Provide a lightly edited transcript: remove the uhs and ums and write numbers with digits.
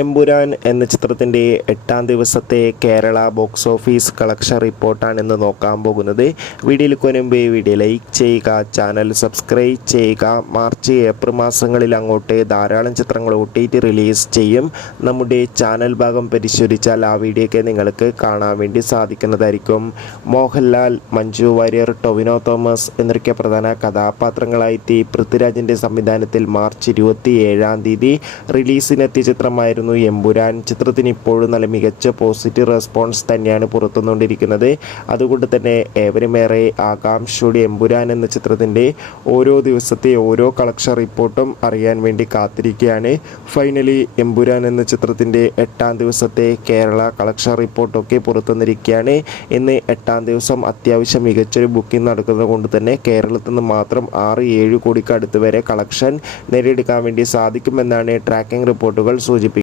എമ്പുരാൻ എന്ന ചിത്രത്തിൻ്റെ 8ാം ദിവസത്തെ കേരള ബോക്സ് ഓഫീസ് കളക്ഷൻ റിപ്പോർട്ടാണ് ഇന്ന് നോക്കാൻ പോകുന്നത്. വീഡിയോയിൽ മുൻപ് വീഡിയോ ലൈക്ക് ചെയ്യുക, ചാനൽ സബ്സ്ക്രൈബ് ചെയ്യുക. മാർച്ച് ഏപ്രിൽ മാസങ്ങളിൽ അങ്ങോട്ട് ധാരാളം ചിത്രങ്ങൾ OTT റിലീസ് ചെയ്യും. നമ്മുടെ ചാനൽ ഭാഗം പരിശോധിച്ചാൽ ആ വീഡിയോയൊക്കെ നിങ്ങൾക്ക് കാണാൻ വേണ്ടി സാധിക്കുന്നതായിരിക്കും. മോഹൻലാൽ, മഞ്ജു വാര്യർ, ടൊവിനോ തോമസ് എന്നൊക്കെ പ്രധാന കഥാപാത്രങ്ങളായി പൃഥ്വിരാജിൻ്റെ സംവിധാനത്തിൽ മാർച്ച് 27-ാം തീയതി റിലീസിനെത്തിയ ചിത്രമായിരുന്നു എമ്പുരാൻ. ചിത്രത്തിന് ഇപ്പോഴും നല്ല മികച്ച പോസിറ്റീവ് റെസ്പോൺസ് തന്നെയാണ് പുറത്തുകൊണ്ടിരിക്കുന്നത്. അതുകൊണ്ട് തന്നെ ഏവരുമേറെ ആകാംക്ഷയോടെ എമ്പുരാൻ എന്ന ചിത്രത്തിൻ്റെ ഓരോ ദിവസത്തെ ഓരോ കളക്ഷൻ റിപ്പോർട്ടും അറിയാൻ വേണ്ടി കാത്തിരിക്കുകയാണ്. ഫൈനലി എമ്പുരാൻ എന്ന ചിത്രത്തിൻ്റെ 8ാം ദിവസത്തെ കേരള കളക്ഷൻ റിപ്പോർട്ടൊക്കെ പുറത്തുവന്നിരിക്കുകയാണ്. ഇന്ന് 8ാം ദിവസം അത്യാവശ്യം മികച്ചൊരു ബുക്കിംഗ് നടക്കുന്നത് കൊണ്ട് തന്നെ കേരളത്തിൽ നിന്ന് മാത്രം 6-7 കോടിക്ക് അടുത്ത് വരെ കളക്ഷൻ നേടിയെടുക്കാൻ വേണ്ടി സാധിക്കുമെന്നാണ് ട്രാക്കിംഗ് റിപ്പോർട്ടുകൾ സൂചിപ്പിക്കുന്നത്.